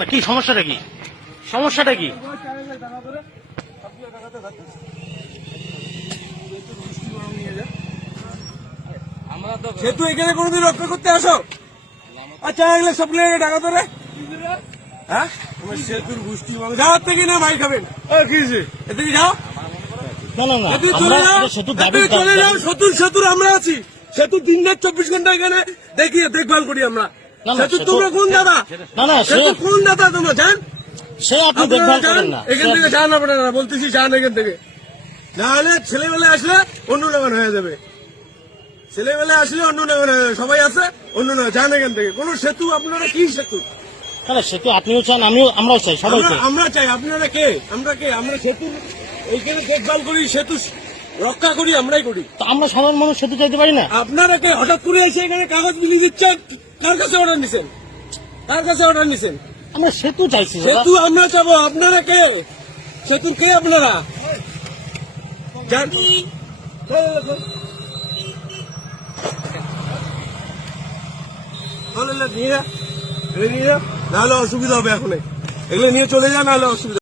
না কি সমস্যাটা কি? সমস্যাটা কি? সেতু এখানে কোনোদিন রক্ষা করতে আসো? আচ্ছা এগুলো সব টাকা ধরে হ্যাঁ সেতুর গোষ্ঠী যাওয়ার থেকে না ভাই খাবেন কি এদিকে যাও চলে যাও। সেতুর আমরা আছি। সেতু দিন রাত 24 ঘন্টা এখানে দেখভাল করি আমরা। সেতু তোমরা কোন দাদা? সেতু কোন দাদা তোমরা যান? সে আপনি দেখভাল করেন না। এখান থেকে যান আপনারা, বলতেছি যান এখান থেকে। নাহলে ছেলেবেলা আসলে অন্য নাগান হয়ে যাবে। ছেলেবেলা আসলে অন্য নাগান হয়ে যাবে। সবাই আছে অন্য নাগান, যান এখান থেকে। কোন সেতু আপনারা কি সেতু? সেতু আপনিও চান, আমরাও চাই, সবাই চাই। আমরা চাই। আপনারা কে? আমরা কে? আমরা সেতু এইখানে দেখভাল করি, সেতু রক্ষা করি, আমরাই করি। তো আমরা সাধারণ মানুষ সেতু চাইতে পারি না? আপনারা কে হঠাৎ করে এসে এখানে কাগজ বিলি দিচ্ছেন? কার কাছে অর্ডার নিছেন? কার কাছে অর্ডার নিছেন? আমরা সেতু চাইছি। সেতু আমরা চাবো। আপনারা কে? সেতুর কে আপনারা? নাহলে অসুবিধা হবে। এখন এগুলো নিয়ে চলে যান, নাহলে অসুবিধা।